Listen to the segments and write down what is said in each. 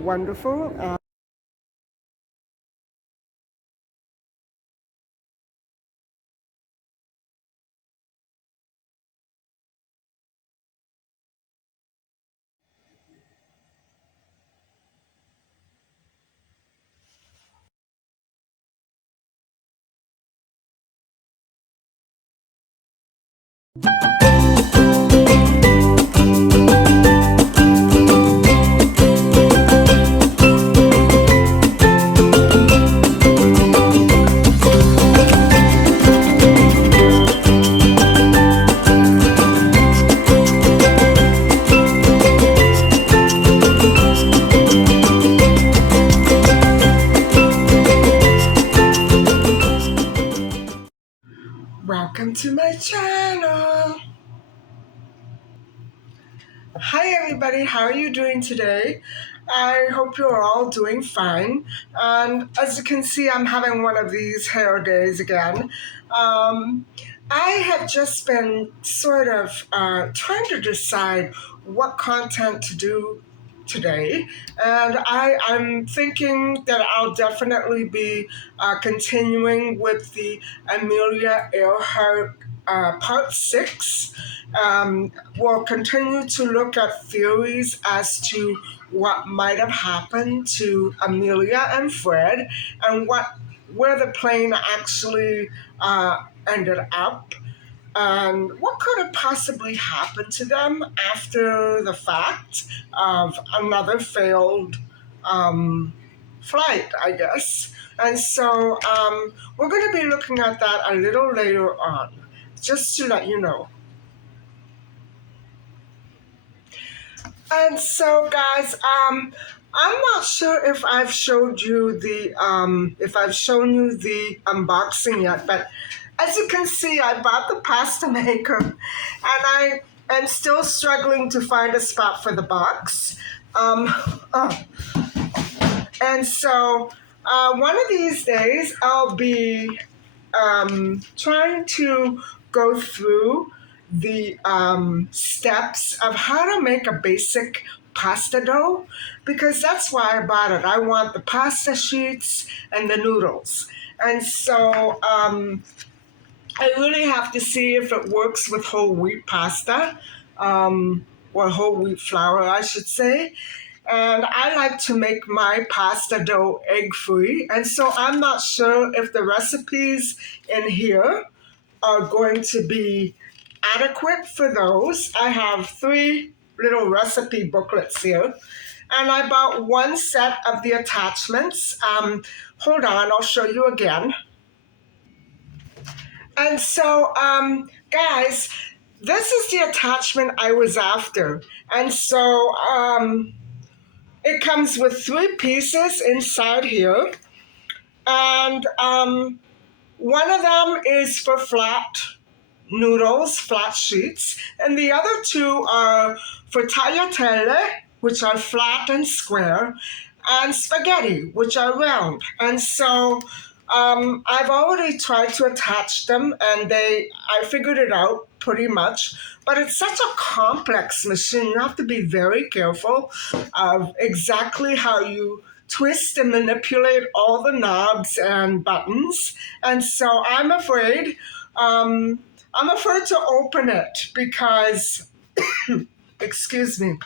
wonderful. Welcome to my channel. Hi everybody, how are you doing today? I hope you're all doing fine. And as you can see, I'm having one of these hair days again. Um, I have just been sort of trying to decide what content to do today, and I'm thinking that I'll definitely be continuing with the Amelia Earhart part 6. We'll continue to look at theories as to what might have happened to Amelia and Fred, and where the plane actually ended up, and what could have possibly happened to them after the fact of another failed um, flight, I guess. And so we're going to be looking at that a little later on, just to let you know. And so, guys, I'm not sure if I've showed you if I've shown you the unboxing yet, but as you can see, I bought the pasta maker, and I am still struggling to find a spot for the box. Um, oh, and so, one of these days, I'll be trying to go through the steps of how to make a basic pasta dough, because that's why I bought it. I want the pasta sheets and the noodles. And so I really have to see if it works with whole wheat pasta, or whole wheat flour, I should say. And I like to make my pasta dough egg free. And so I'm not sure if the recipes in here are going to be adequate for those. I have 3 little recipe booklets here. And I bought one set of the attachments. Hold on, I'll show you again. And so, guys, this is the attachment I was after. And so, it comes with 3 pieces inside here. And one of them is for flat noodles, flat sheets. And the other 2 are for tagliatelle, which are flat and square, and spaghetti, which are round. And so I've already tried to attach them, and I figured it out pretty much. But it's such a complex machine. You have to be very careful of exactly how you twist and manipulate all the knobs and buttons. And so I'm afraid to open it because, excuse me,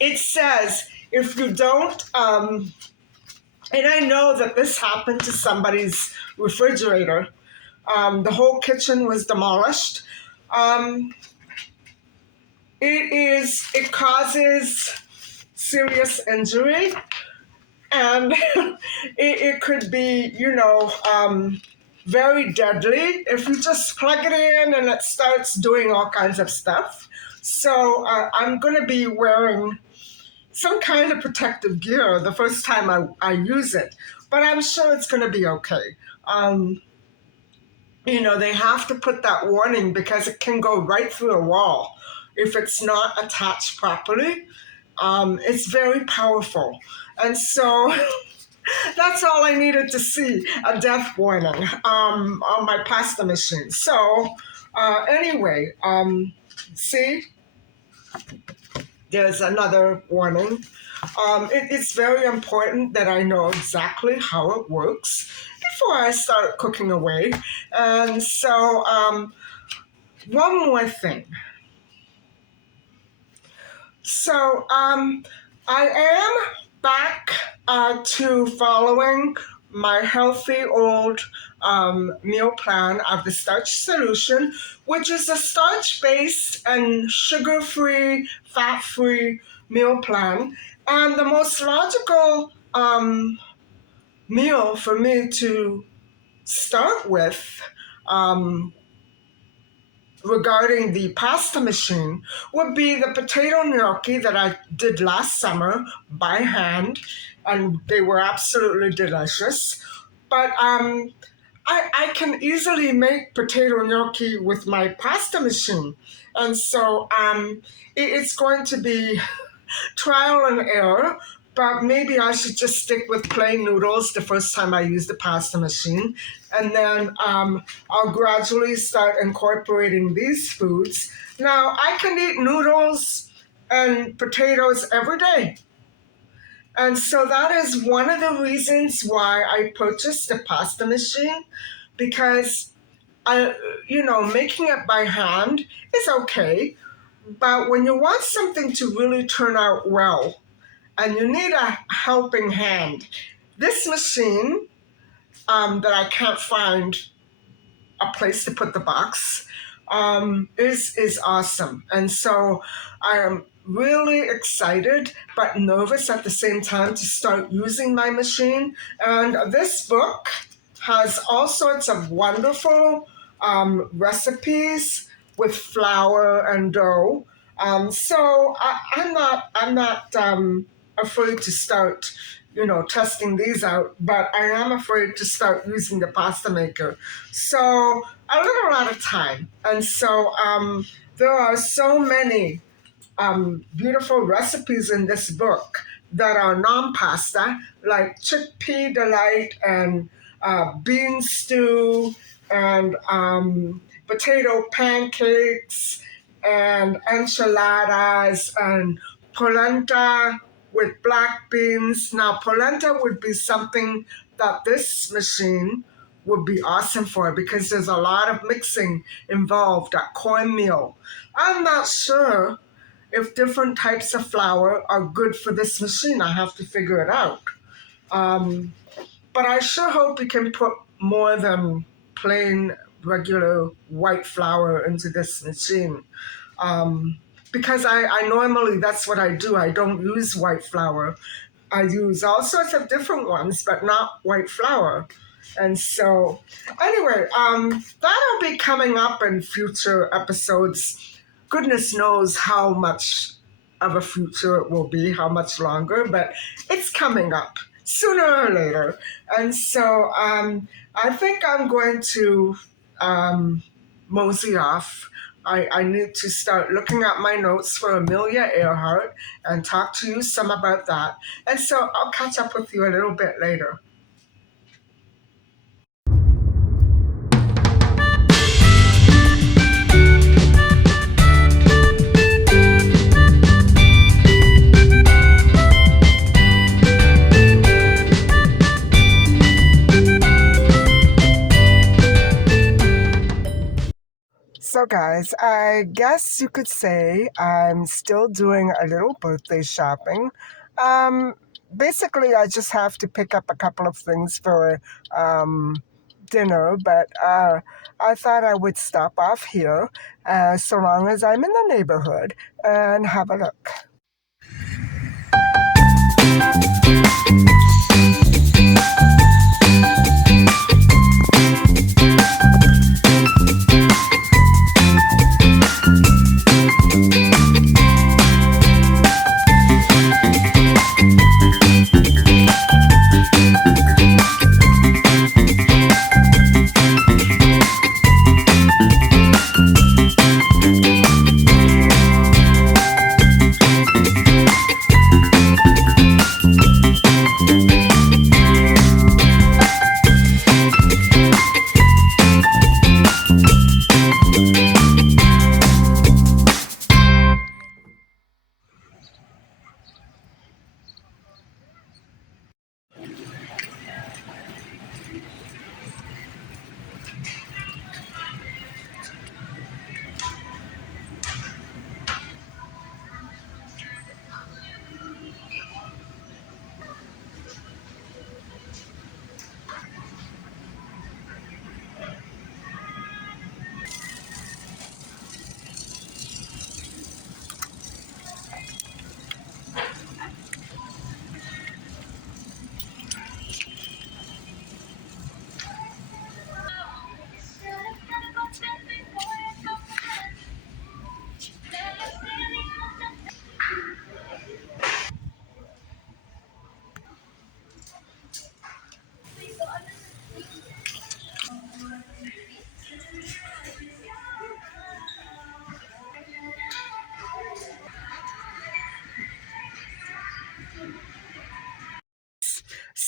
it says if you don't, and I know that this happened to somebody's refrigerator. The whole kitchen was demolished. Um, it causes serious injury, and it could be, very deadly if you just plug it in and it starts doing all kinds of stuff. So I'm going to be wearing some kind of protective gear the first time I use it, but I'm sure it's going to be okay. They have to put that warning because it can go right through a wall if it's not attached properly. It's very powerful. And so that's all I needed to see, a death warning on my pasta machine. So anyway, see, there's another warning. It's very important that I know exactly how it works before I start cooking away. And so, one more thing. So, I am back to following my healthy old meal plan of the starch solution, which is a starch based and sugar free, fat free meal plan. And the most logical meal for me to start with um, regarding the pasta machine would be the potato gnocchi that I did last summer by hand, and they were absolutely delicious. But I can easily make potato gnocchi with my pasta machine, and so it's going to be trial and error, but maybe I should just stick with plain noodles the first time I use the pasta machine. And then I'll gradually start incorporating these foods. Now, I can eat noodles and potatoes every day. And so that is one of the reasons why I purchased the pasta machine, because making it by hand is okay, but when you want something to really turn out well and you need a helping hand, this machine that I can't find a place to put the box is awesome. And so I am really excited but nervous at the same time to start using my machine. And this book has all sorts of wonderful recipes with flour and dough. I'm not afraid to start, testing these out, but I am afraid to start using the pasta maker. So a little out of time. And so there are so many beautiful recipes in this book that are non-pasta, like chickpea delight and bean stew and potato pancakes and enchiladas and polenta with black beans. Now, polenta would be something that this machine would be awesome for, because there's a lot of mixing involved at cornmeal. I'm not sure if different types of flour are good for this machine. I have to figure it out. But I sure hope we can put more than plain, regular white flour into this machine. Because I normally, that's what I do. I don't use white flour. I use all sorts of different ones, but not white flour. And so, anyway, that'll be coming up in future episodes. Goodness knows how much of a future it will be, how much longer, but it's coming up sooner or later. And so I think I'm going to mosey off. I need to start looking at my notes for Amelia Earhart and talk to you some about that. And so I'll catch up with you a little bit later. So, guys, I guess you could say I'm still doing a little birthday shopping. Um, Basically, I just have to pick up a couple of things for dinner, but I thought I would stop off here so long as I'm in the neighborhood and have a look.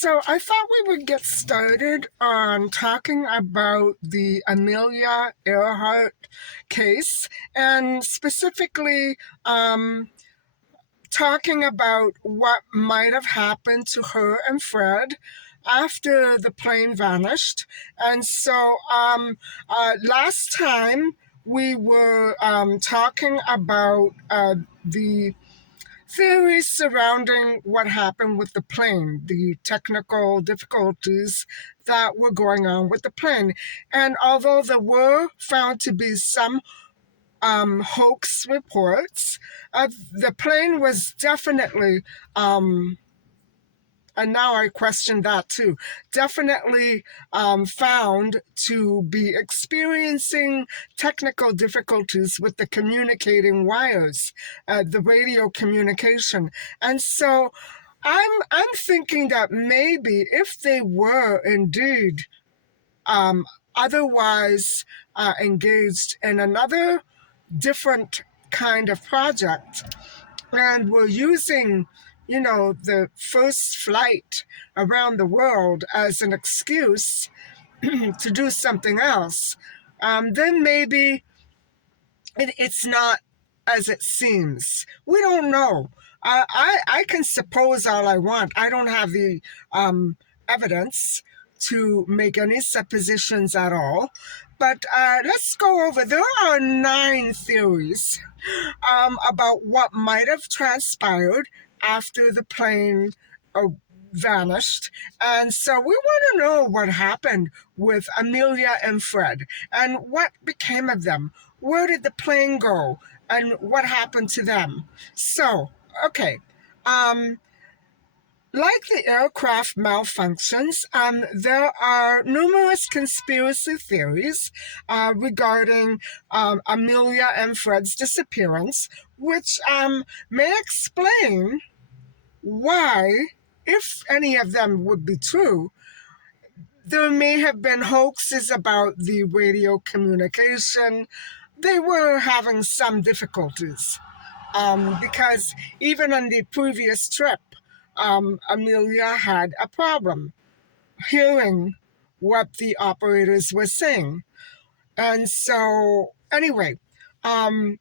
So I thought we would get started on talking about the Amelia Earhart case, and specifically talking about what might have happened to her and Fred after the plane vanished. And so last time we were talking about the theories surrounding what happened with the plane, the technical difficulties that were going on with the plane. And although there were found to be some hoax reports, the plane was definitely, and now I question that too, definitely found to be experiencing technical difficulties with the communicating wires, the radio communication. And so I'm thinking that maybe if they were indeed um, otherwise engaged in another different kind of project, and were using, the first flight around the world as an excuse to do something else, then maybe it's not as it seems. We don't know. I can suppose all I want. I don't have the evidence to make any suppositions at all. But let's go over. There are 9 theories about what might have transpired after the plane uh, vanished. And so we want to know what happened with Amelia and Fred and what became of them. Where did the plane go and what happened to them? So, okay. Like the aircraft malfunctions, there are numerous conspiracy theories regarding Amelia and Fred's disappearance, which may explain why, if any of them would be true, there may have been hoaxes about the radio communication. They were having some difficulties because even on the previous trip, Amelia had a problem hearing what the operators were saying. And so, anyway, um,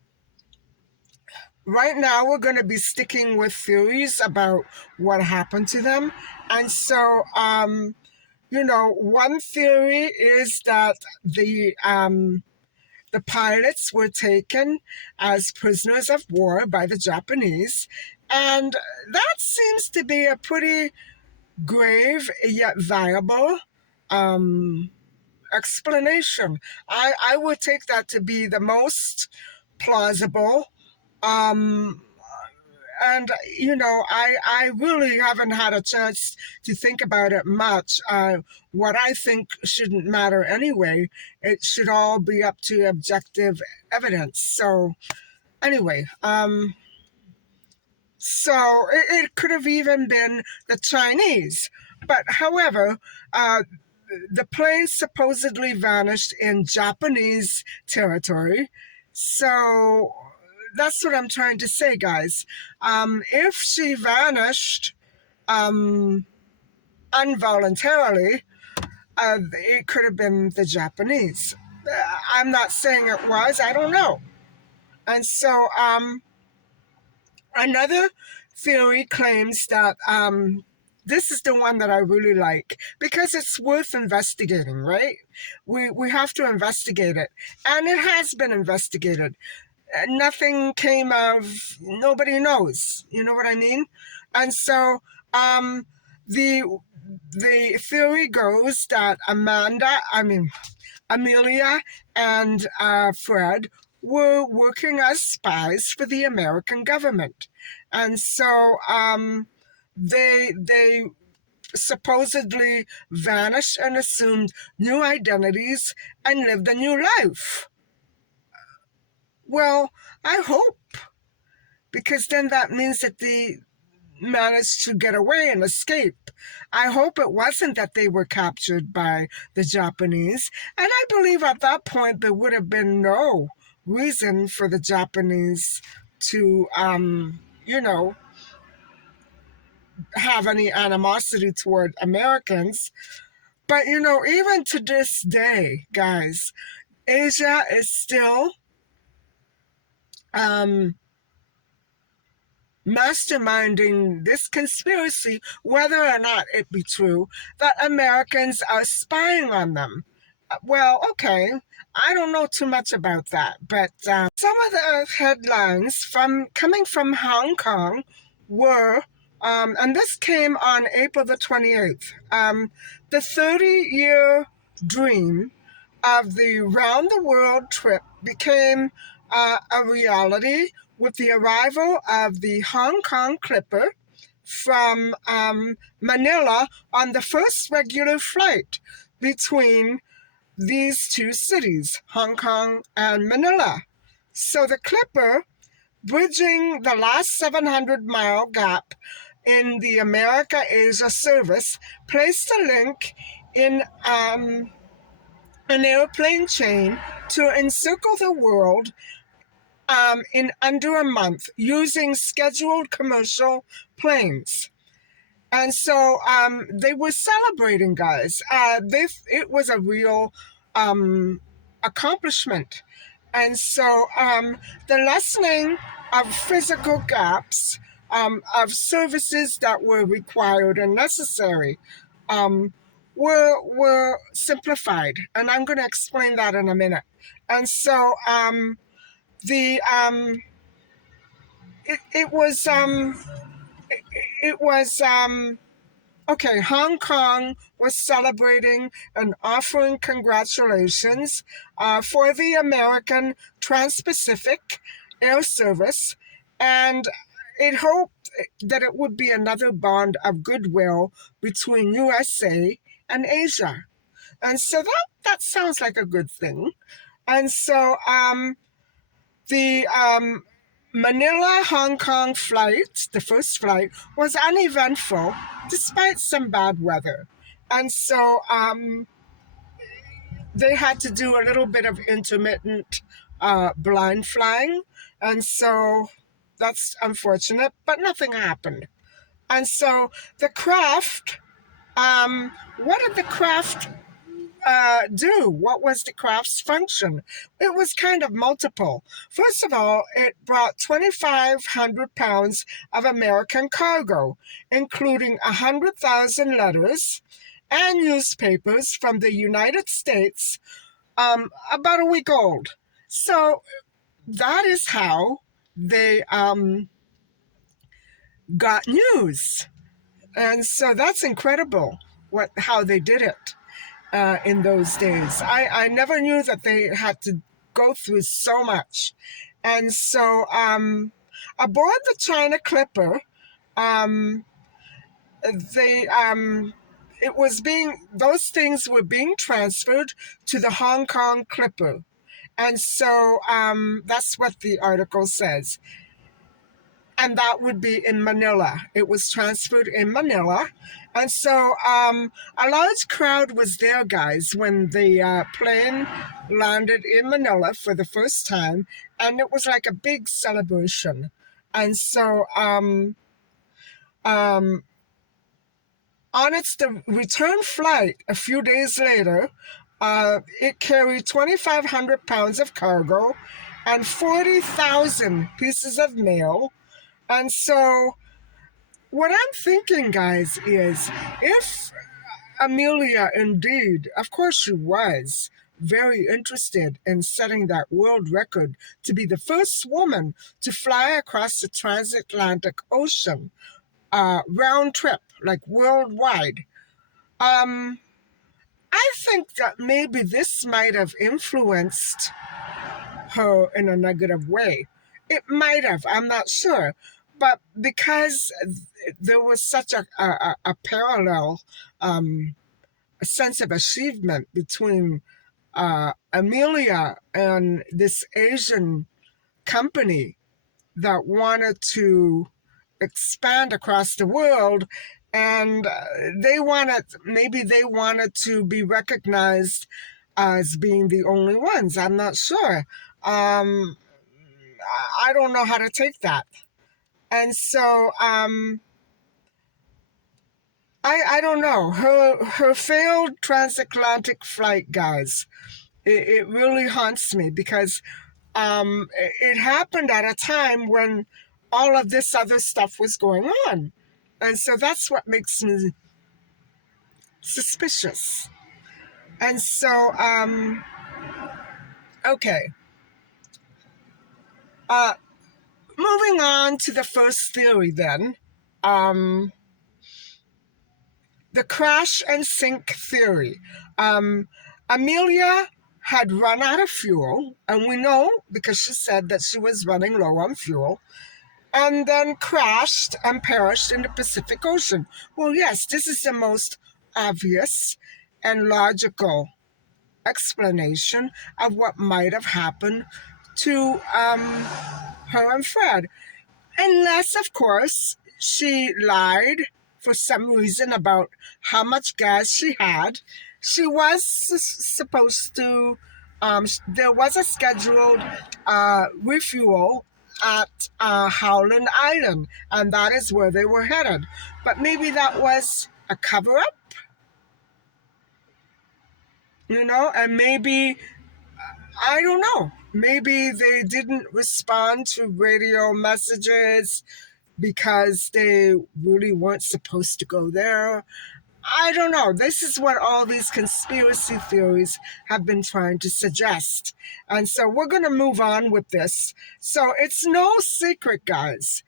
right now we're going to be sticking with theories about what happened to them. And so, one theory is that the pilots were taken as prisoners of war by the Japanese, and that seems to be a pretty grave yet viable explanation. I would take that to be the most plausible. Um, and I really haven't had a chance to think about it much. What I think shouldn't matter anyway. It should all be up to objective evidence. So anyway, so it could have even been the Chinese. But however, the plane supposedly vanished in Japanese territory. So that's what I'm trying to say, guys. If she vanished involuntarily, it could have been the Japanese. I'm not saying it was. I don't know. And so another theory claims that this is the one that I really like because it's worth investigating, right? We have to investigate it. And it has been investigated. Nothing came of, nobody knows. You know what I mean? And so the theory goes that Amelia and Fred were working as spies for the American government. And so they supposedly vanished and assumed new identities and lived a new life. Well, I hope, because then that means that they managed to get away and escape. I hope it wasn't that they were captured by the Japanese. And I believe at that point there would have been no reason for the Japanese to, have any animosity toward Americans. But even to this day, guys, Asia is still um, masterminding this conspiracy, whether or not it be true, that Americans are spying on them. Well, okay, I don't know too much about that, but some of the headlines from coming from Hong Kong were, and this came on April the 28th, the 30-year dream of the round the world trip became a reality with the arrival of the Hong Kong Clipper from Manila on the first regular flight between these two cities, Hong Kong and Manila. So the Clipper, bridging the last 700-mile gap in the America-Asia service, placed a link in an airplane chain to encircle the world in under a month using scheduled commercial planes. And so they were celebrating, guys. It was a real accomplishment. And so the lessening of physical gaps, of services that were required and necessary, were simplified. And I'm going to explain that in a minute. And so the it was it was okay, Hong Kong was celebrating and offering congratulations for the American Trans-Pacific Air Service, and it hoped that it would be another bond of goodwill between USA and Asia. And so that sounds like a good thing. And so the Manila Hong Kong flight, the first flight, was uneventful despite some bad weather. And so they had to do a little bit of intermittent blind flying. And so that's unfortunate, but nothing happened. And so the craft, what did the craft do? What was the craft's function? It was kind of multiple. First of all, it brought 2,500 pounds of American cargo, including 100,000 letters and newspapers from the United States, about a week old. So that is how they got news. And so that's incredible how they did it. In those days. I never knew that they had to go through so much. And so aboard the China Clipper, they those things were being transferred to the Hong Kong Clipper. And so that's what the article says. And that would be in Manila. It was transferred in Manila. And so a large crowd was there, guys, when the plane landed in Manila for the first time. And it was like a big celebration. And so on its return flight a few days later, it carried 2,500 pounds of cargo and 40,000 pieces of mail. And so what I'm thinking, guys, is if Amelia indeed, of course she was, very interested in setting that world record to be the first woman to fly across the transatlantic ocean, round trip, like worldwide. I think that maybe this might have influenced her in a negative way. It might have, I'm not sure. But because there was such a parallel, a sense of achievement between Amelia and this Asian company that wanted to expand across the world, and maybe they wanted to be recognized as being the only ones. I'm not sure. I don't know how to take that. And so I don't know. Her failed transatlantic flight, guys. It really haunts me because it happened at a time when all of this other stuff was going on. And so that's what makes me suspicious. And so, okay. Uh, Moving on to the first theory then. Um, the crash and sink theory. Amelia had run out of fuel, and we know because she said that she was running low on fuel, and then crashed and perished in the Pacific Ocean. Well, yes, this is the most obvious and logical explanation of what might have happened to her and Fred. Unless, of course, she lied for some reason about how much gas she had. She was supposed to, there was a scheduled refuel at Howland Island, and that is where they were headed. But maybe that was a cover up, and maybe, I don't know, maybe they didn't respond to radio messages because they really weren't supposed to go there. I don't know. This is what all these conspiracy theories have been trying to suggest. And so we're going to move on with this. So it's no secret, guys,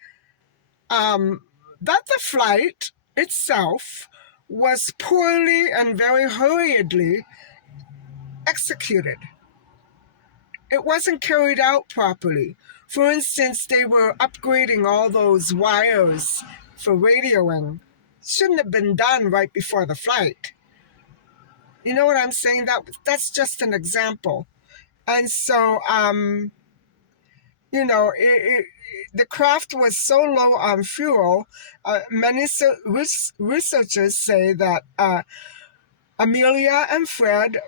that the flight itself was poorly and very hurriedly executed. It wasn't carried out properly. For instance, they were upgrading all those wires for radioing. Shouldn't have been done right before the flight. You know what I'm saying? That's just an example. And so, the craft was so low on fuel. Many researchers say that Amelia and Fred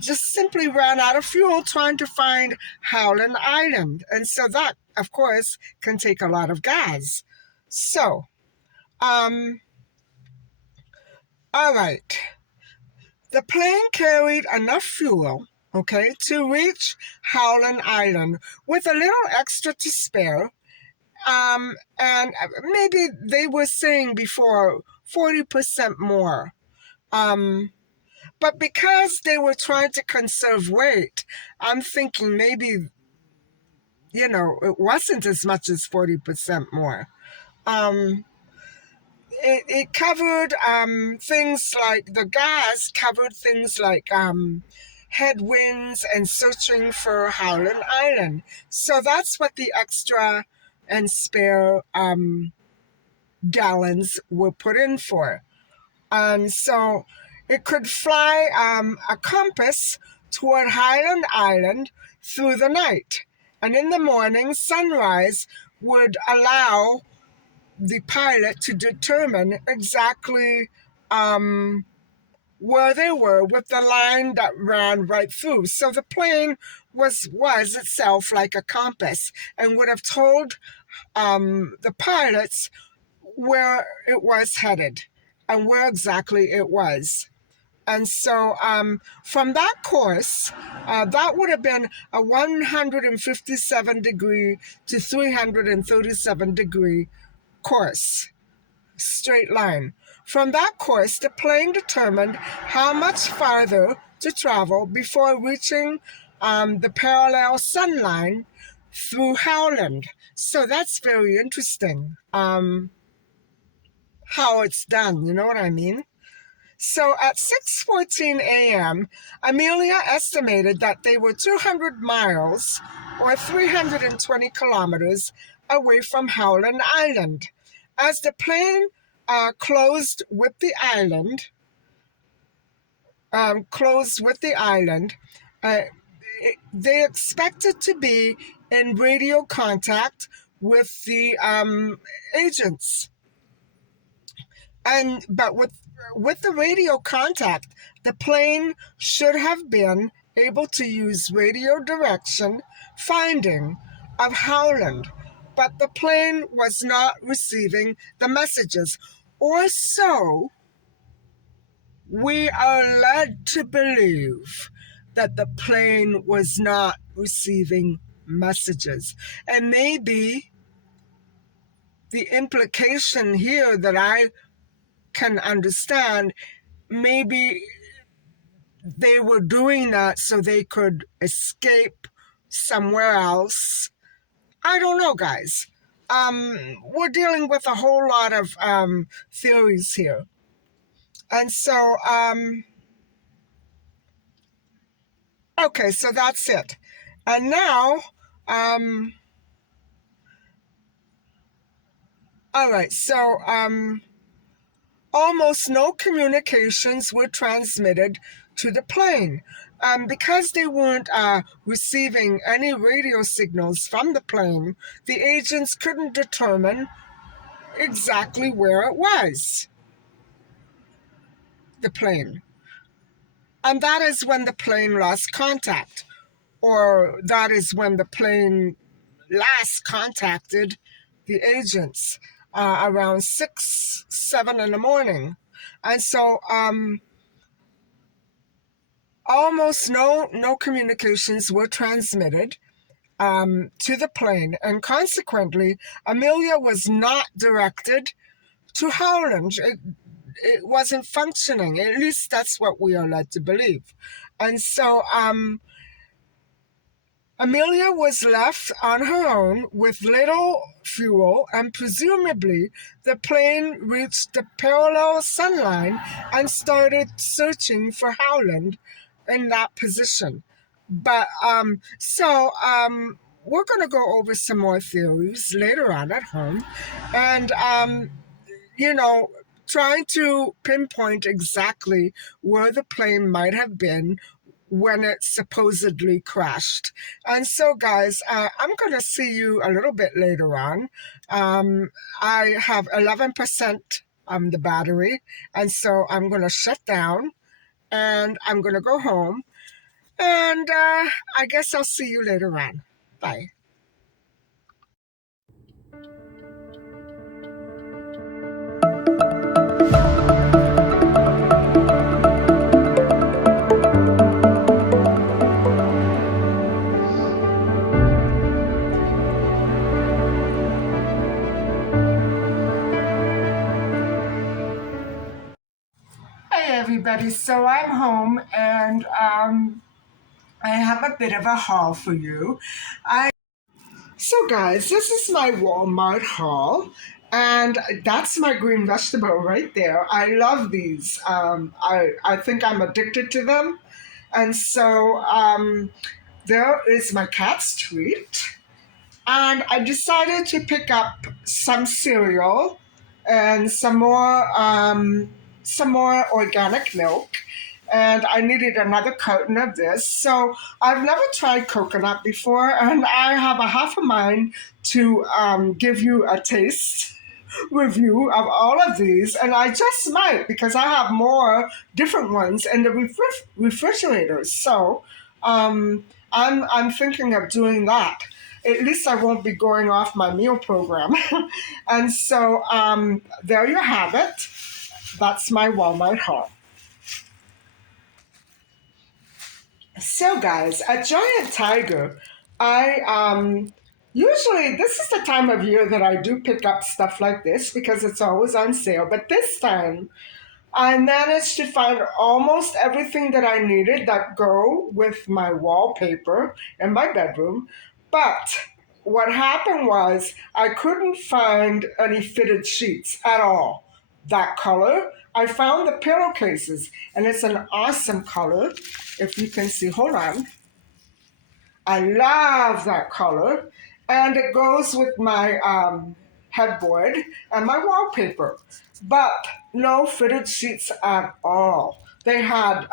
simply ran out of fuel trying to find Howland Island. And so that, of course, can take a lot of gas. So, all right. The plane carried enough fuel, okay, to reach Howland Island with a little extra to spare. And maybe they were saying before 40% more. But because they were trying to conserve weight, I'm thinking maybe, it wasn't as much as 40% more. It covered things like, the gas covered things like headwinds and searching for Howland Island. So that's what the extra and spare gallons were put in for. And so it could fly a compass toward Highland Island through the night. And in the morning, sunrise would allow the pilot to determine exactly where they were with the line that ran right through. So the plane was itself like a compass and would have told the pilots where it was headed and where exactly it was. And so from that course, that would have been a 157 degree to 337 degree course, straight line. From that course, the plane determined how much farther to travel before reaching the parallel sun line through Howland. So that's very interesting, how it's done, you know what I mean? So at 6:14 a.m., Amelia estimated that they were 200 miles or 320 kilometers away from Howland Island. As the plane closed with the island, they expected to be in radio contact with the agents. But with the radio contact, the plane should have been able to use radio direction finding of Howland, but the plane was not receiving the messages, or so we are led to believe that the plane was not receiving messages. And maybe the implication here that I can understand, maybe they were doing that so they could escape somewhere else. I don't know, guys. We're dealing with a whole lot of theories here. And so, okay, so that's it. And now, all right, so almost no communications were transmitted to the plane. Because they weren't receiving any radio signals from the plane, the agents couldn't determine exactly where it was, the plane. And that is when the plane lost contact, or that is when the plane last contacted the agents around 6, 7 in the morning. And so almost no communications were transmitted to the plane, and consequently, Amelia was not directed to Howland. It wasn't functioning. At least that's what we are led to believe. And so Amelia was left on her own with little fuel, and presumably the plane reached the parallel sunline and started searching for Howland in that position. But we're going to go over some more theories later on at home, and you know, trying to pinpoint exactly where the plane might have been when it supposedly crashed. And so, guys, I'm going to see you a little bit later on. I have 11% the battery, and so I'm going to shut down and I'm going to go home. And I guess I'll see you later on. Bye. Hey, everybody. So I'm home, and I have a bit of a haul for you. So, guys, this is my Walmart haul, and that's my green vegetable right there. I love these. I think I'm addicted to them. And so there is my cat's treat. And I decided to pick up some cereal and some more organic milk. And I needed another carton of this. So I've never tried coconut before, and I have a half a mind to give you a taste review of all of these, and I just might because I have more different ones in the refrigerators. So I'm thinking of doing that. At least I won't be going off my meal program. And so there you have it. That's my Walmart haul. So, guys, a giant tiger. I usually this is the time of year that I do pick up stuff like this because it's always on sale. But this time, I managed to find almost everything that I needed that go with my wallpaper in my bedroom. But what happened was I couldn't find any fitted sheets at all. That color, I found the pillowcases, and it's an awesome color. If you can see, hold on. I love that color, and it goes with my headboard and my wallpaper. But no fitted sheets at all. They had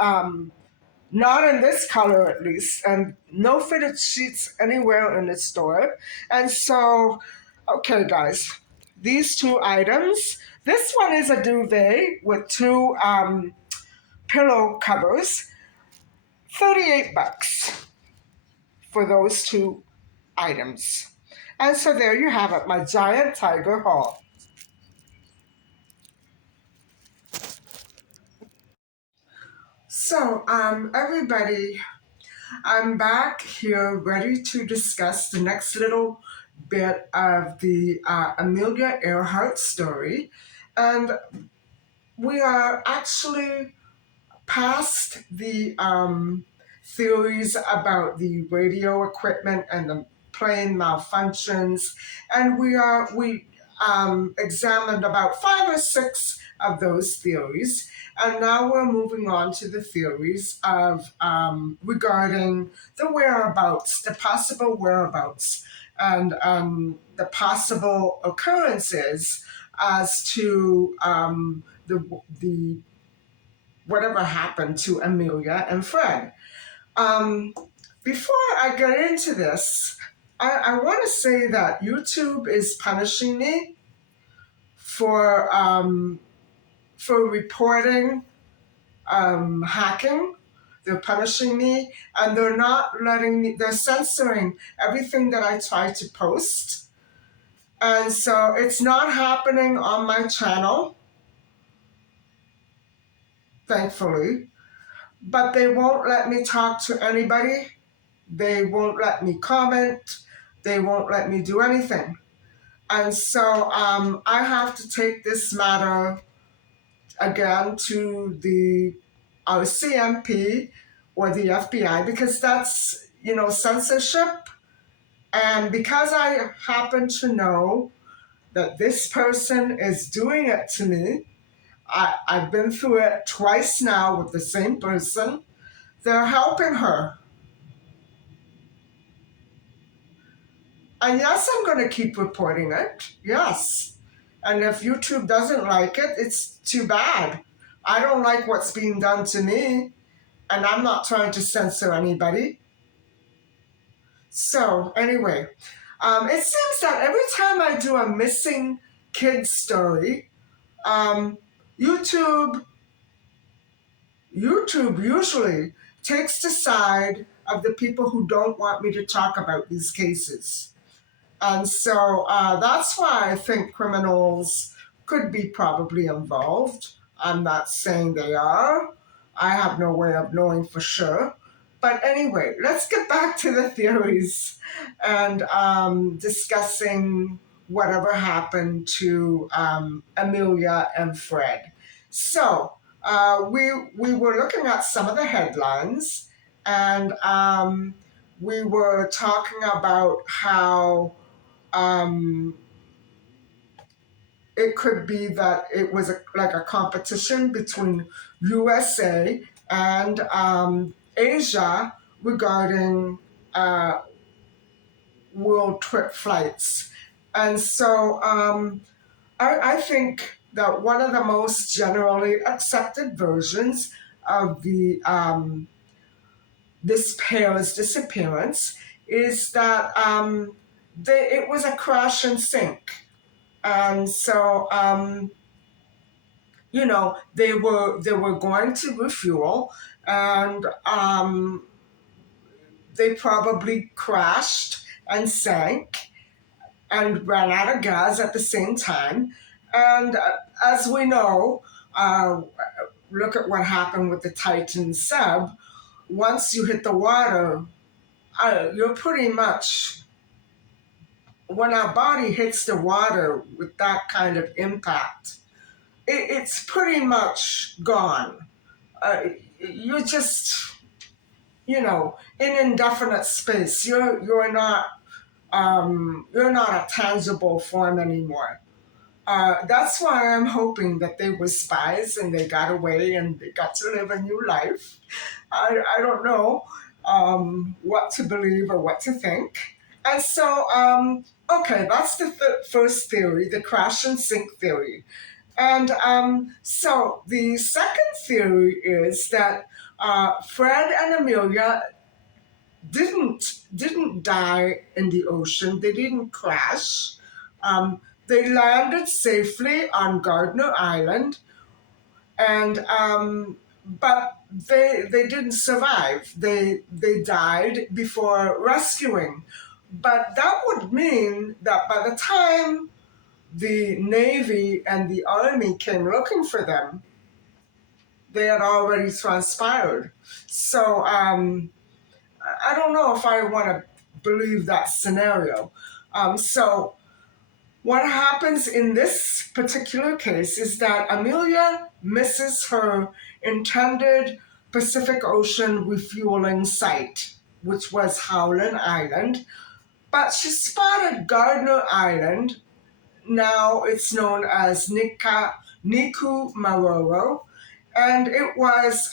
not in this color at least, and no fitted sheets anywhere in the store. And so, okay, guys, these two items. This one is a duvet with two pillow covers. 38 bucks for those two items. And so there you have it, my giant tiger haul. Everybody, I'm back here ready to discuss the next little bit of the Amelia Earhart story. And we are actually past the theories about the radio equipment and the plane malfunctions, and we examined about five or six of those theories, and now we're moving on to the theories of regarding the whereabouts, the possible whereabouts, and the possible occurrences as to the whatever happened to Amelia and Fred. Um, Before I get into this, I want to say that YouTube is punishing me for reporting hacking. They're punishing me, and they're not letting me. They're censoring everything that I try to post, and so it's not happening on my channel, thankfully. But they won't let me talk to anybody. They won't let me comment. They won't let me do anything. And so I have to take this matter again to the CMP or the FBI because that's, censorship. And because I happen to know that this person is doing it to me, I've been through it twice now with the same person. They're helping her. And yes, I'm going to keep reporting it. Yes. And if YouTube doesn't like it, it's too bad. I don't like what's being done to me, and I'm not trying to censor anybody. So, anyway, it seems that every time I do a missing kid story, um, YouTube, YouTube usually takes the side of the people who don't want me to talk about these cases. And so that's why I think criminals could be probably involved. I'm not saying they are. I have no way of knowing for sure. But anyway, let's get back to the theories and discussing whatever happened to Amelia and Fred. So we were looking at some of the headlines, and we were talking about how um, it could be that it was like a competition between USA and Asia regarding world trip flights. And so I think that one of the most generally accepted versions of the this pair's disappearance is that it was a crash and sink. And so, they were going to refuel, and they probably crashed and sank and ran out of gas at the same time. And as we know, uh, look at what happened with the Titan sub. Once you hit the water, you're pretty much, when our body hits the water with that kind of impact, it's pretty much gone. You're just, in indefinite space. You're not a tangible form anymore. That's why I'm hoping that they were spies and they got away and they got to live a new life. I don't know what to believe or what to think. And so, okay, that's the first theory, the crash and sink theory. And so the second theory is that Fred and Amelia didn't die in the ocean. They didn't crash. They landed safely on Gardner Island, and but they didn't survive. They died before rescuing. But that would mean that by the time the Navy and the Army came looking for them, they had already transpired. So I don't know if I want to believe that scenario. So what happens in this particular case is that Amelia misses her intended Pacific Ocean refueling site, which was Howland Island, but she spotted Gardner Island. Now it's known as Niku Maroro, and it was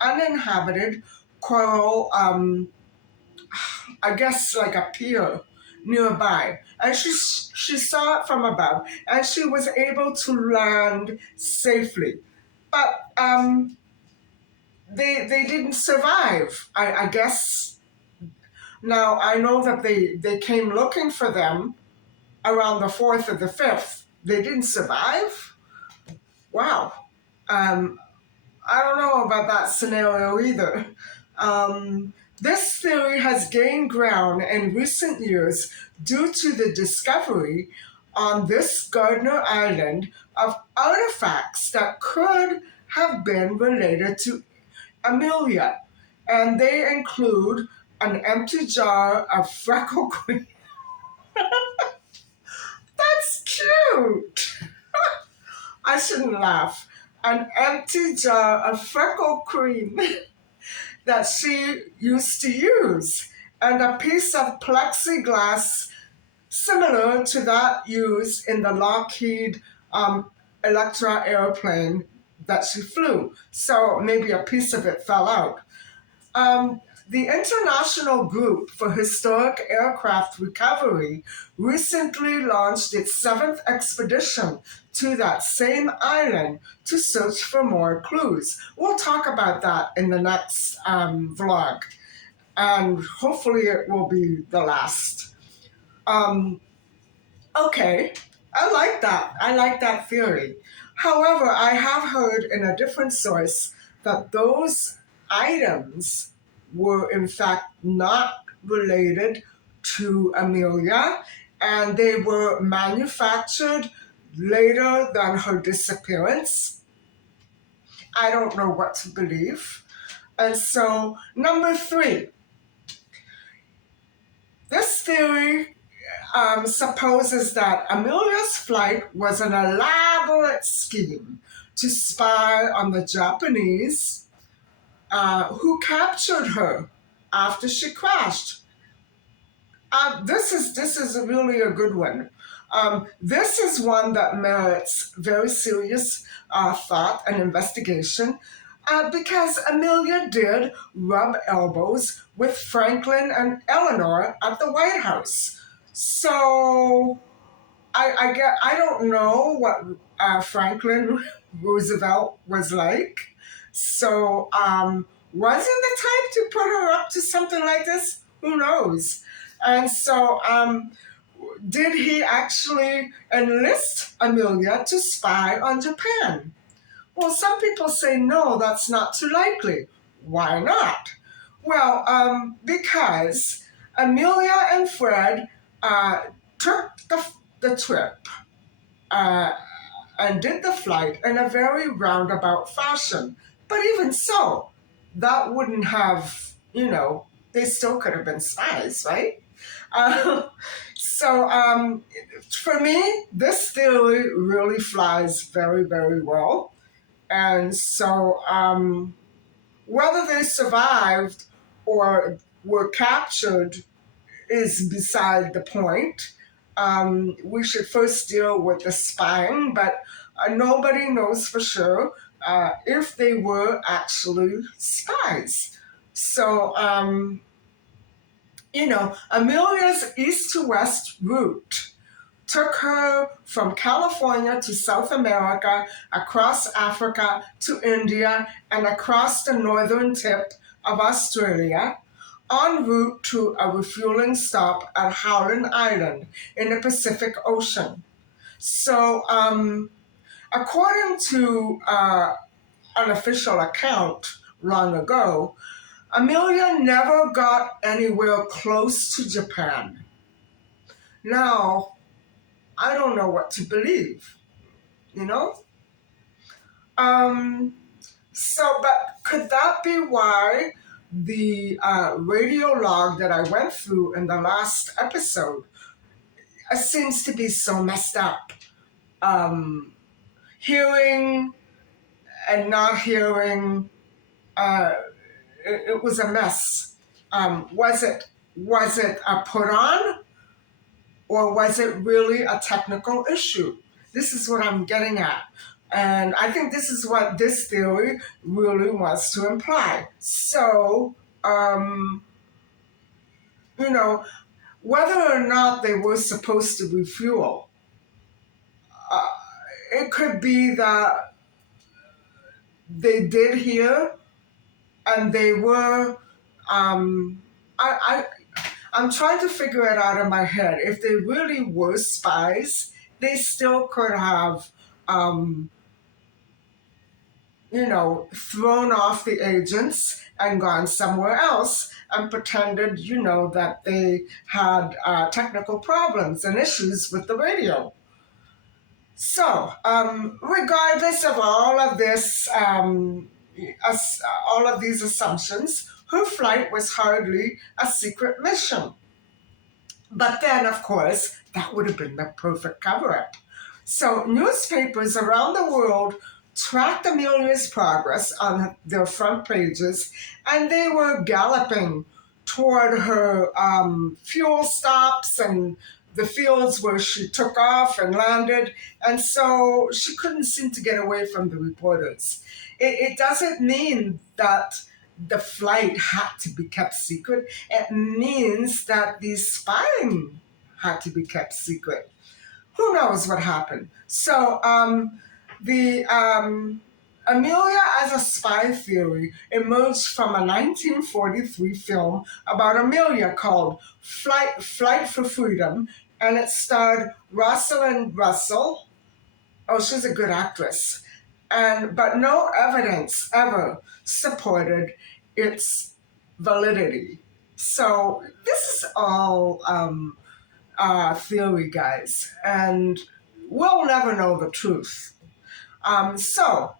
uninhabited coral, I guess like a pier nearby. And she saw it from above, and she was able to land safely. But they didn't survive. I guess now I know that they came looking for them around the fourth or the fifth. They didn't survive. Wow. Um, I don't know about that scenario either. This theory has gained ground in recent years due to the discovery on this Gardner Island of artifacts that could have been related to Amelia, and they include an empty jar of freckle cream. That's cute. I shouldn't laugh. An empty jar of freckle cream that she used to use, and a piece of plexiglass similar to that used in the Lockheed Electra airplane that she flew. So maybe a piece of it fell out. The International Group for Historic Aircraft Recovery recently launched its seventh expedition to that same island to search for more clues. We'll talk about that in the next vlog, and hopefully it will be the last. Um, okay, I like that. I like that theory. However, I have heard in a different source that those items were in fact not related to Amelia, and they were manufactured later than her disappearance. I don't know what to believe. And so, number three, this theory supposes that Amelia's flight was an elaborate scheme to spy on the Japanese who captured her after she crashed. This is really a good one. This is one that merits very serious thought and investigation because Amelia did rub elbows with Franklin and Eleanor at the White House. So I don't know what Franklin Roosevelt was like. So was he the type to put her up to something like this? Who knows? And so did he actually enlist Amelia to spy on Japan? Well, some people say no, that's not too likely. Why not? Well, because Amelia and Fred took the trip uh, and did the flight in a very roundabout fashion. But even so, that wouldn't have, they still could have been spies, right? Uh, so for me, this theory really flies very, very well. And so whether they survived or were captured is beside the point. We should first deal with the spying, but nobody knows for sure if they were actually spies. So, Amelia's east to west route took her from California to South America, across Africa to India, and across the northern tip of Australia, en route to a refueling stop at Howland Island in the Pacific Ocean. So, according to an official account long ago, Amelia never got anywhere close to Japan. Now, I don't know what to believe, you know? Um, but could that be why the radio log that I went through in the last episode seems to be so messed up? Um, Hearing and not hearing, uh, it was a mess. Was it a put on, or was it really a technical issue? This is what I'm getting at. And I think this is what this theory really wants to imply. So, um, you know, whether or not they were supposed to refuel, uh, it could be that they did hear and they were. Um, I, I'm trying to figure it out in my head. If they really were spies, they still could have, um, thrown off the agents and gone somewhere else and pretended, that they had technical problems and issues with the radio. So, regardless of all of this, all of these assumptions, her flight was hardly a secret mission. But then, of course, that would have been the perfect cover up. So, newspapers around the world tracked Amelia's progress on their front pages, and they were galloping toward her fuel stops and the fields where she took off and landed. And so she couldn't seem to get away from the reporters. It doesn't mean that the flight had to be kept secret. It means that the spying had to be kept secret. Who knows what happened? So, the Amelia as a spy theory emerged from a 1943 film about Amelia called Flight for Freedom, and it starred Rosalind Russell. Oh, she's a good actress. But no evidence ever supported its validity. So this is all theory, guys, and we'll never know the truth. So,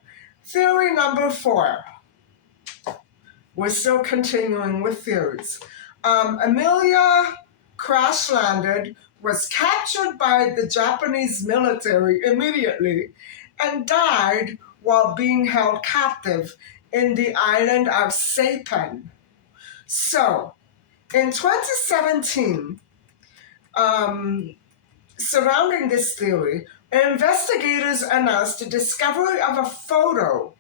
theory number 4. We're still continuing with theories. Amelia crash landed, was captured by the Japanese military immediately, and died while being held captive in the island of Saipan. So, in 2017, surrounding this theory, investigators announced the discovery of a photo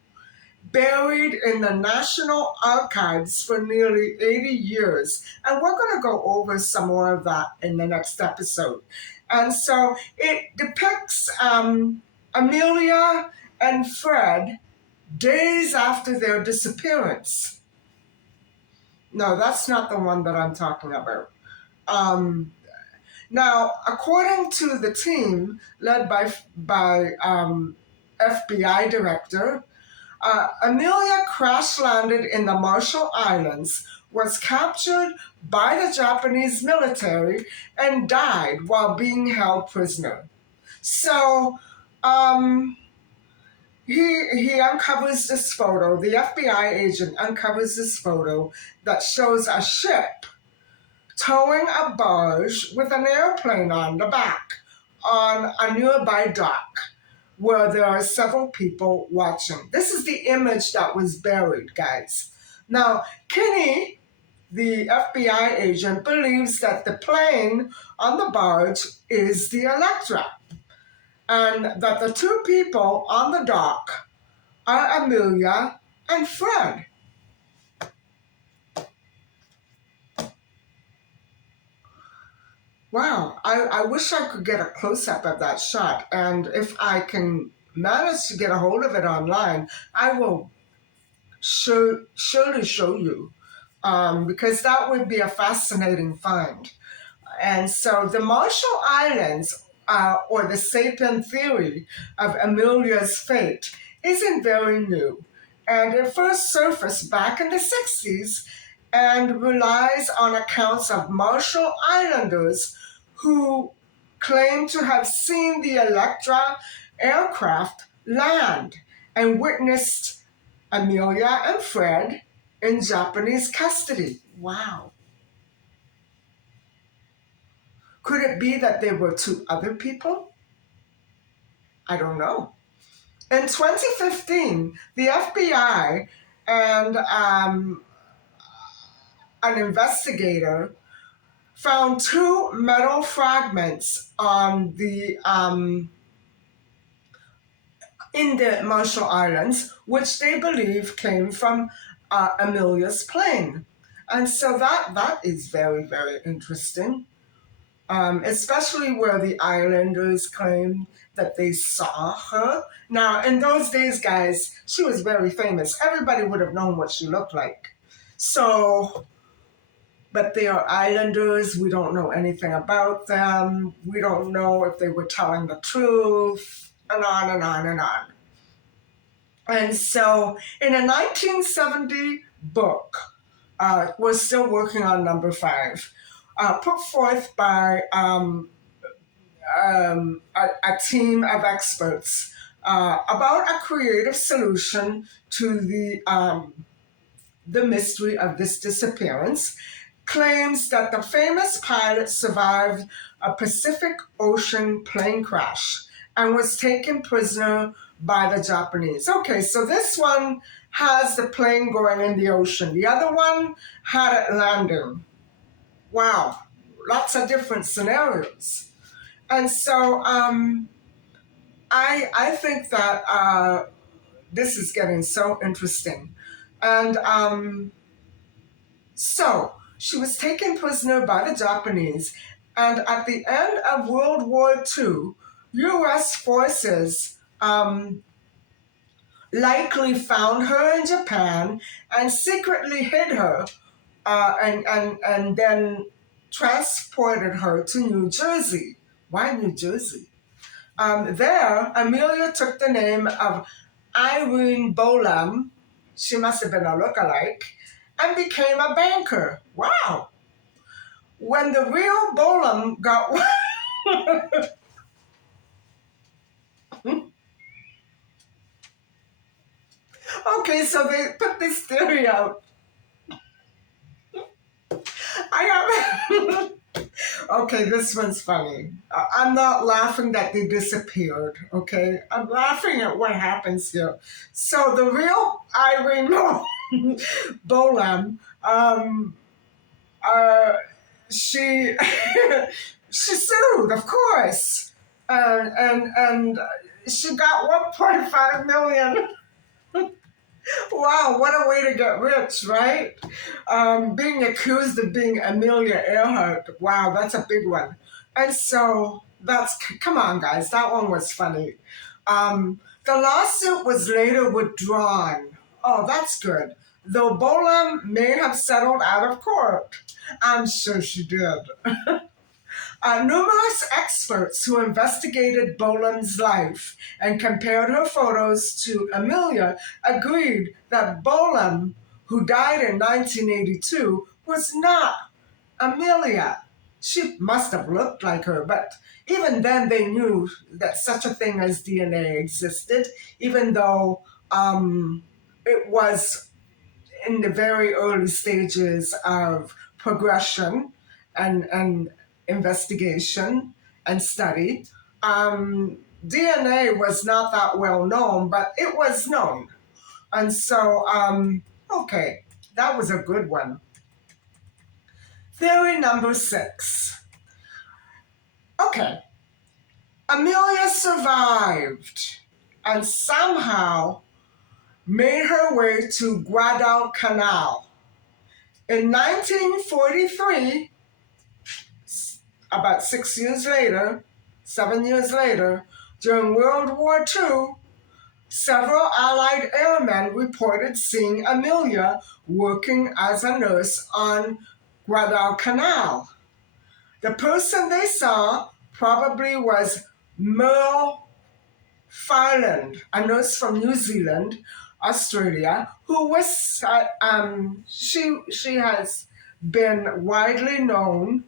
buried in the National Archives for nearly 80 years. And we're going to go over some more of that in the next episode. And so it depicts Amelia and Fred days after their disappearance. No, that's not the one that I'm talking about. Now, according to the team led by FBI director, Amelia crash landed in the Marshall Islands, was captured by the Japanese military, and died while being held prisoner. So, he uncovers this photo. The FBI agent uncovers this photo that shows a ship towing a barge with an airplane on the back on a nearby dock where there are several people watching. This is the image that was buried, guys. Now, Kinney, the FBI agent, believes that the plane on the barge is the Electra, and that the two people on the dock are Amelia and Fred. Wow, I wish I could get a close-up of that shot, and if I can manage to get a hold of it online, I will surely show you, because that would be a fascinating find. And so the Marshall Islands, or the Saipan theory of Amelia's fate, isn't very new. And it first surfaced back in the 60s and relies on accounts of Marshall Islanders who claim to have seen the Electra aircraft land. and witnessed Amelia and Fred in Japanese custody. Wow. Could it be that there were two other people? I don't know. In 2015, the FBI and an investigator found two metal fragments on the in the Marshall Islands, which they believe came from Amelia's plane. And so that is very, very interesting, especially where the islanders claim that they saw her. Now, in those days, guys, she was very famous. Everybody would have known what she looked like. So, but they are islanders. We don't know anything about them. We don't know if they were telling the truth, and on and on and on. And so, in a 1970 book, we're still working on number five, put forth by a team of experts about a creative solution to the mystery of this disappearance, claims that the famous pilot survived a Pacific Ocean plane crash and was taken prisoner by the Japanese. Okay, so this one has the plane going in the ocean. The other one had it landing. Wow, lots of different scenarios. And so I think that this is getting so interesting. And so she was taken prisoner by the Japanese, and at the end of World War II, U.S. forces likely found her in Japan and secretly hid her and then transported her to New Jersey. Why New Jersey? There, Amelia took the name of Irene Bolam. She must have been a lookalike, and became a banker. Wow. When the real Bolam got okay, so they put this theory out. I got okay, this one's funny. I'm not laughing that they disappeared, okay? I'm laughing at what happens here. So the real Irene Bolam, uh, she she sued, of course, and she got 1.5 million. Wow, what a way to get rich, right? Being accused of being Amelia Earhart. Wow, that's a big one. And so come on, guys, that one was funny. The lawsuit was later withdrawn. Oh, that's good. Though Bolam may have settled out of court. I'm sure she did. Numerous experts who investigated Bolan's life and compared her photos to Amelia agreed that Bolan, who died in 1982, was not Amelia. She must have looked like her, but even then they knew that such a thing as DNA existed, even though it was in the very early stages of progression and investigation and study. DNA was not that well known, but it was known. And so, okay, that was a good one. Theory number six. Okay, Amelia survived and somehow made her way to Guadalcanal. In 1943, about 6 years later, 7 years later, during World War II, several Allied airmen reported seeing Amelia working as a nurse on Guadalcanal. The person they saw probably was Merle Farland, a nurse from New Zealand, Australia, who was she has been widely known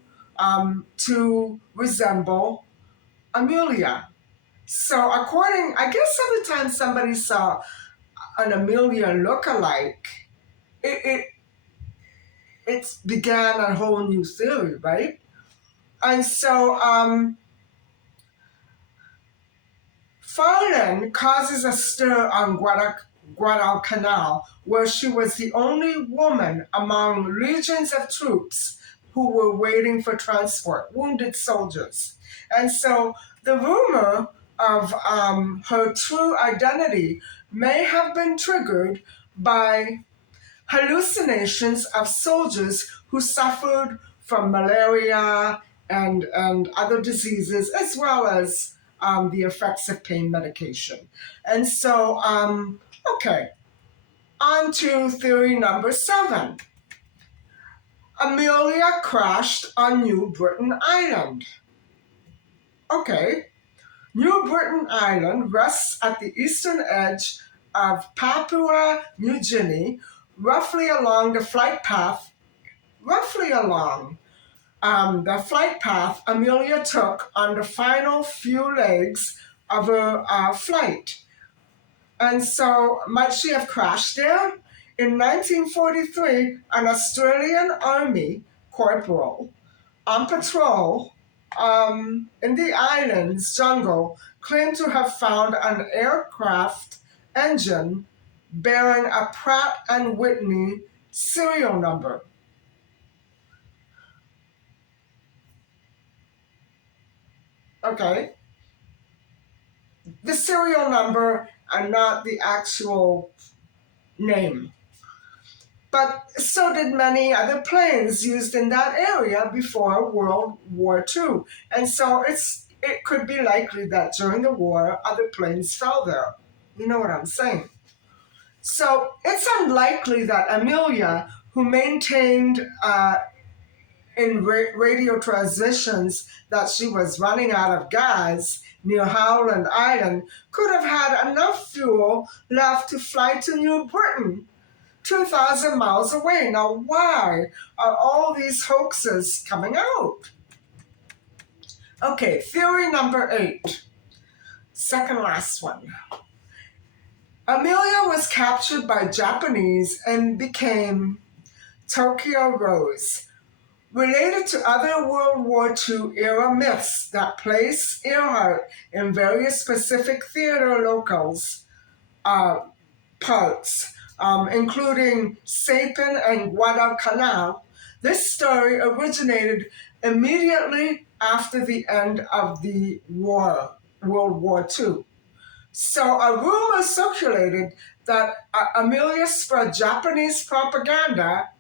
to resemble Amelia. So I guess every time somebody saw an Amelia look-alike, it it began a whole new theory, right? And so Farland causes a stir on Guadalcanal, where she was the only woman among legions of troops who were waiting for transport, wounded soldiers. And so the rumor of her true identity may have been triggered by hallucinations of soldiers who suffered from malaria and other diseases, as well as the effects of pain medication. And so, okay, on to theory number 7. Amelia crashed on New Britain Island. Okay, New Britain Island rests at the eastern edge of Papua New Guinea, roughly along the flight path roughly along the flight path Amelia took on the final few legs of her flight. And so, might she have crashed there? In 1943, an Australian Army corporal on patrol in the island's jungle claimed to have found an aircraft engine bearing a Pratt and Whitney serial number. Okay, the serial number and not the actual name. But so did many other planes used in that area before World War II. And so it could be likely that during the war, other planes fell there. You know what I'm saying? So it's unlikely that Amelia, who maintained in radio transitions that she was running out of gas near Howland Island, could have had enough fuel left to fly to New Britain, 2,000 miles away. Now, why are all these hoaxes coming out? Okay, theory number 8, second last one. Amelia was captured by Japanese and became Tokyo Rose, related to other World War II era myths that place Earhart in various Pacific theater locales parts, including Saipan and Guadalcanal. This story originated immediately after the end of the war, World War II. So a rumor circulated that Amelia spread Japanese propaganda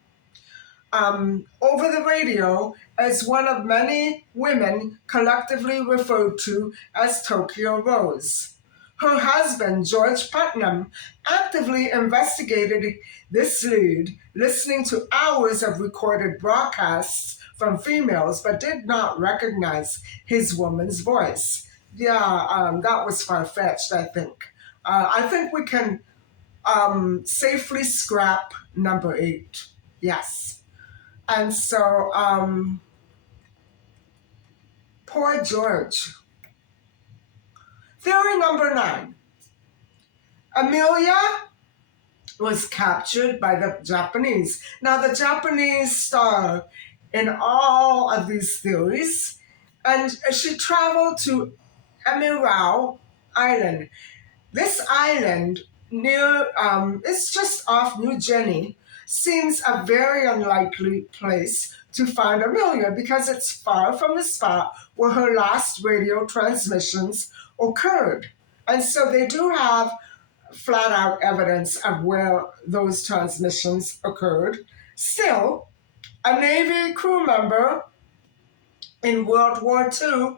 over the radio as one of many women collectively referred to as Tokyo Rose. Her husband, George Putnam, actively investigated this lead, listening to hours of recorded broadcasts from females, but did not recognize his woman's voice. Yeah, that was far-fetched, I think. I think we can safely scrap number 8. Yes. And so, poor George. Theory number 9. Amelia was captured by the Japanese. Now, the Japanese star in all of these theories, and she traveled to Emirau Island. This island near, it's just off New Guinea, seems a very unlikely place to find Amelia because it's far from the spot where her last radio transmissions occurred. And so they do have flat out evidence of where those transmissions occurred. Still, a Navy crew member in World War II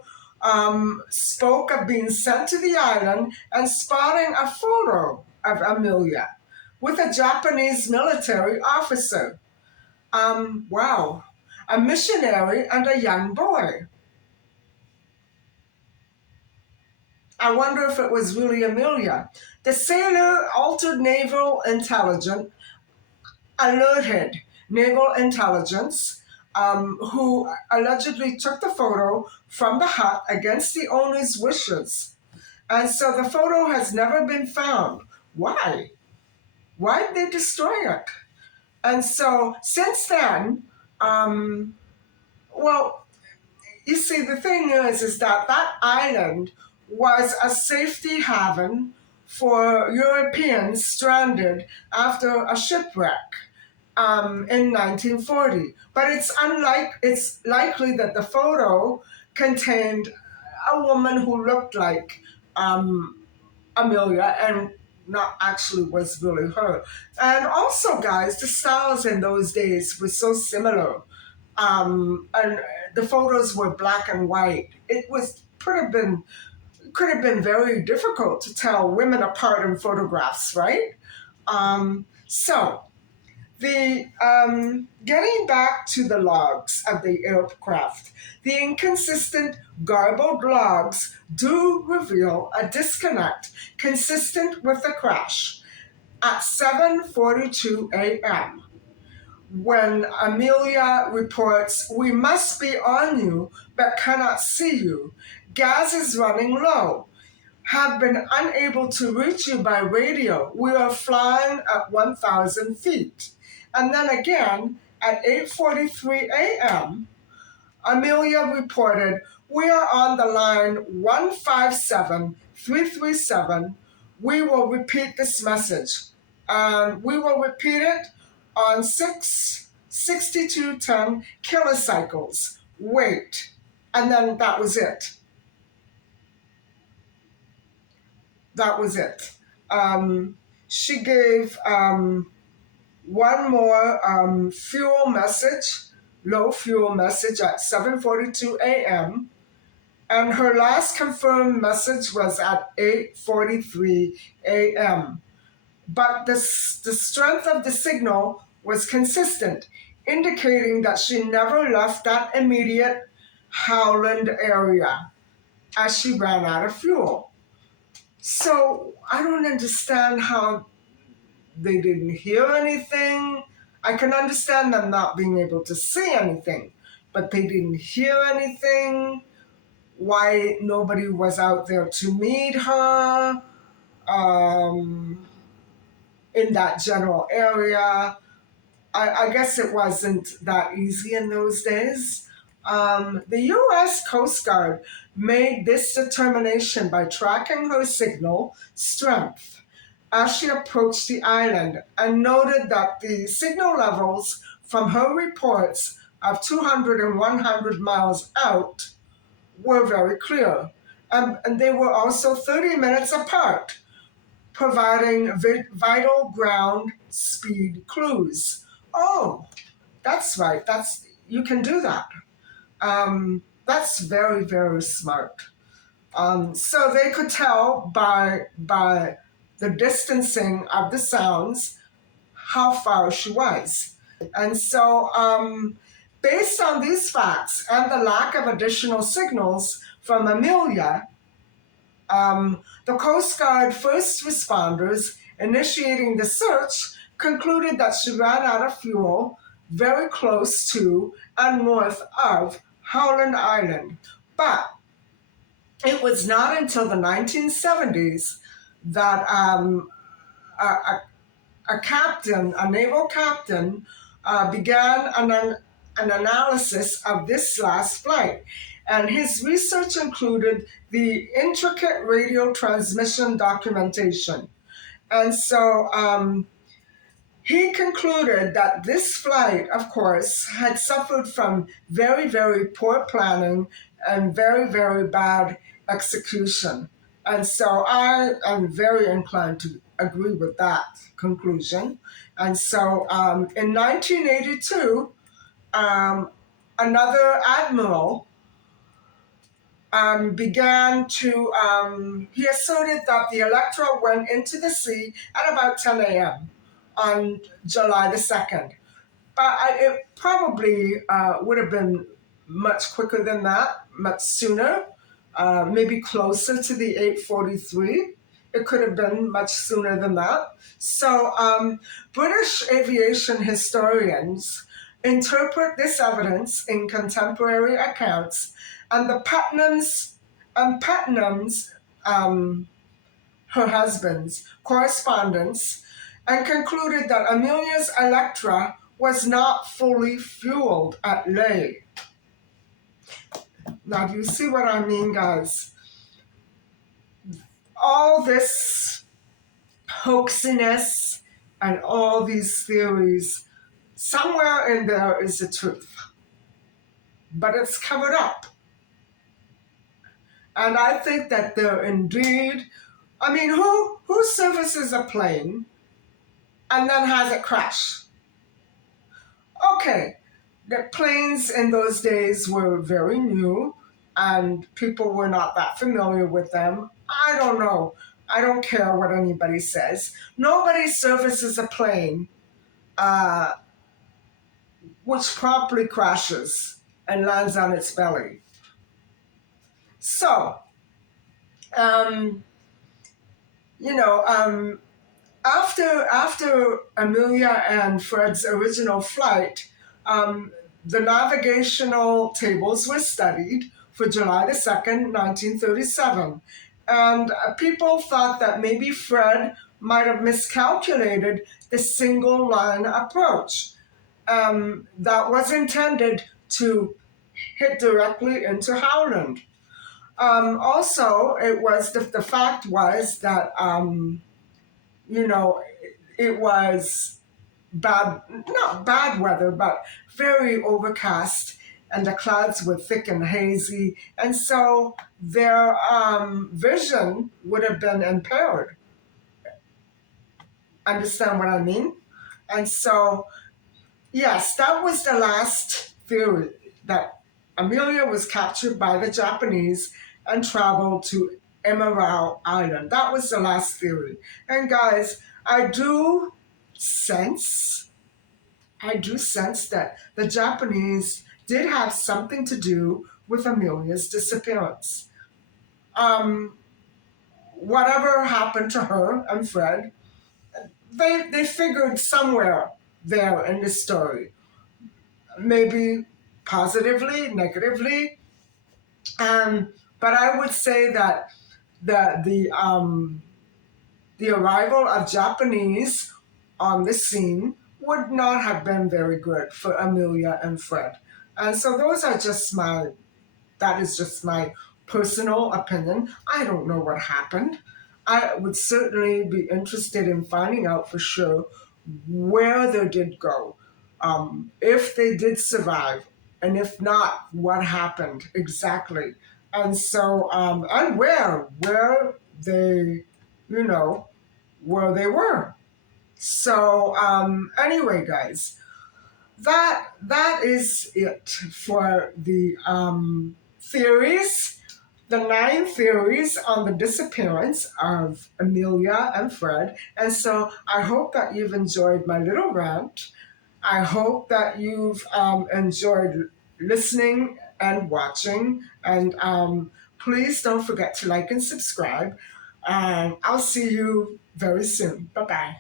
spoke of being sent to the island and spotting a photo of Amelia with a Japanese military officer. Wow, a missionary and a young boy. I wonder if it was really Amelia. The sailor altered naval intelligence, alerted naval intelligence, who allegedly took the photo from the hut against the owner's wishes. And so the photo has never been found. Why? Why did they destroy it? And so since then, um, well, you see, the thing is that that island was a safety haven for Europeans stranded after a shipwreck in 1940. But it's likely that the photo contained a woman who looked like um, Amelia and not actually was really her. And also, guys, the styles in those days were so similar. And the photos were black and white. It was could have been very difficult to tell women apart in photographs, right? So the getting back to the logs of the aircraft, the inconsistent, garbled logs do reveal a disconnect consistent with the crash at 7:42 a.m. when Amelia reports, "We must be on you, but cannot see you. Gas is running low. Have been unable to reach you by radio. We are flying at 1,000 feet." And then again, at 8:43 a.m., Amelia reported, "We are on the line 157337. We will repeat this message. And we will repeat it on 66210 kilocycles. Wait." And then that was it. That was it. She gave one more fuel message, low fuel message at 7:42 a.m. And her last confirmed message was at 8:43 a.m. But the strength of the signal was consistent, indicating that she never left that immediate Howland area as she ran out of fuel. So I don't understand how they didn't hear anything. I can understand them not being able to see anything, but they didn't hear anything. Why nobody was out there to meet her um, in that general area. I guess it wasn't that easy in those days. The U.S. Coast Guard made this determination by tracking her signal strength as she approached the island and noted that the signal levels from her reports of 200 and 100 miles out were very clear. And they were also 30 minutes apart, providing vital ground speed clues. Oh, that's right. You can do that. That's very, very smart. So they could tell by the distancing of the sounds how far she was. And so, based on these facts and the lack of additional signals from Amelia, the Coast Guard first responders initiating the search concluded that she ran out of fuel very close to and north of Howland Island. But it was not until the 1970s that a captain, a naval captain, began an analysis of this last flight. And his research included the intricate radio transmission documentation. And so he concluded that this flight, of course, had suffered from very, very poor planning and very, very bad execution. And so I am very inclined to agree with that conclusion. And so in 1982, another admiral he asserted that the Electra went into the sea at about 10 a.m. on July the 2nd. But it probably would have been much quicker than that, much sooner, maybe closer to the 8:43. It could have been much sooner than that. So British aviation historians interpret this evidence in contemporary accounts, and the Putnams her husband's correspondence and concluded that Amelia's Electra was not fully fueled at Ley. Now, do you see what I mean, guys? All this hoaxiness and all these theories, somewhere in there is the truth, but it's covered up. And I think that there indeed, I mean, who services a plane and then has it crash? Okay, the planes in those days were very new and people were not that familiar with them. I don't know. I don't care what anybody says. Nobody services a plane uh, which promptly crashes and lands on its belly. So, um, you know, after Amelia and Fred's original flight, the navigational tables were studied for July the 2nd, 1937. And people thought that maybe Fred might have miscalculated the single line approach that was intended to hit directly into Howland. Also, the fact was that you know, it was bad, not bad weather, but very overcast, and the clouds were thick and hazy, and so their vision would have been impaired. Understand what I mean? And so, yes, that was the last theory, that Amelia was captured by the Japanese and traveled to Emerald Island. That was the last theory. And guys, sense, I do sense that the Japanese did have something to do with Amelia's disappearance. Um, Whatever happened to her and Fred, they figured somewhere there in the story, maybe positively, negatively. But I would say that the arrival of Japanese on the scene would not have been very good for Amelia and Fred. And so that is just my personal opinion. I don't know what happened. I would certainly be interested in finding out for sure where they did go, if they did survive, and if not, what happened exactly. And so, and where they, you know, where they were. So, anyway, guys, that is it for the theories, the 9 theories on the disappearance of Amelia and Fred. And so I hope that you've enjoyed my little rant. I hope that you've enjoyed listening and watching. And please don't forget to like and subscribe. And I'll see you very soon. Bye bye.